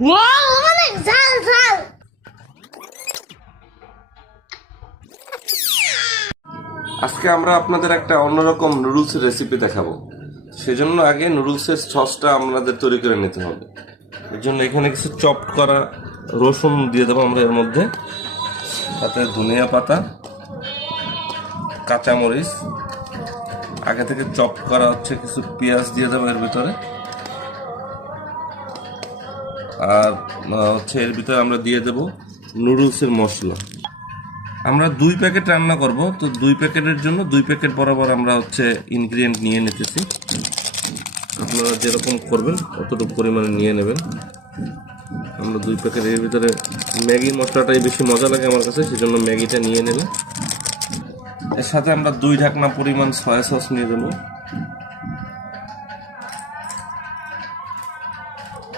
অনেক ঝাল ঝাল। আজকে আমরা আপনাদের একটা অন্যরকম নুডলসের রেসিপি দেখাবো। সেজন্য আগে নুডলসের সসটা আমাদের তৈরি করে নিতে হবে। এর জন্য এখানে কিছু চপড করা রসুন দিয়ে দেবো আমরা এর মধ্যে, সাথে ধনিয়া পাতা, কাঁচামরিচ, আগে থেকে চপ করা হচ্ছে কিছু পেঁয়াজ দিয়ে দেবো এর ভিতরে। আর হচ্ছে এর ভিতরে আমরা দিয়ে দেব নুডলসের মশলা। আমরা 2 প্যাকেট রান্না করব, তো 2 প্যাকেটের জন্য 2 প্যাকেট বরাবর আমরা হচ্ছে ইনগ্রিডিয়েন্ট নিয়ে নিতেছি। আপনারা যেরকম করবেন অতটুকু পরিমাণে নিয়ে নেবেন। আমরা 2 প্যাকেট, এর ভিতরে ম্যাগি মশলাটাই বেশি মজা লাগে আমার কাছে, সেজন্য ম্যাগিটা নিয়ে নেবেন। এর সাথে আমরা 2 ঢাকনা পরিমাণ সয়া সস নিয়ে দেবো।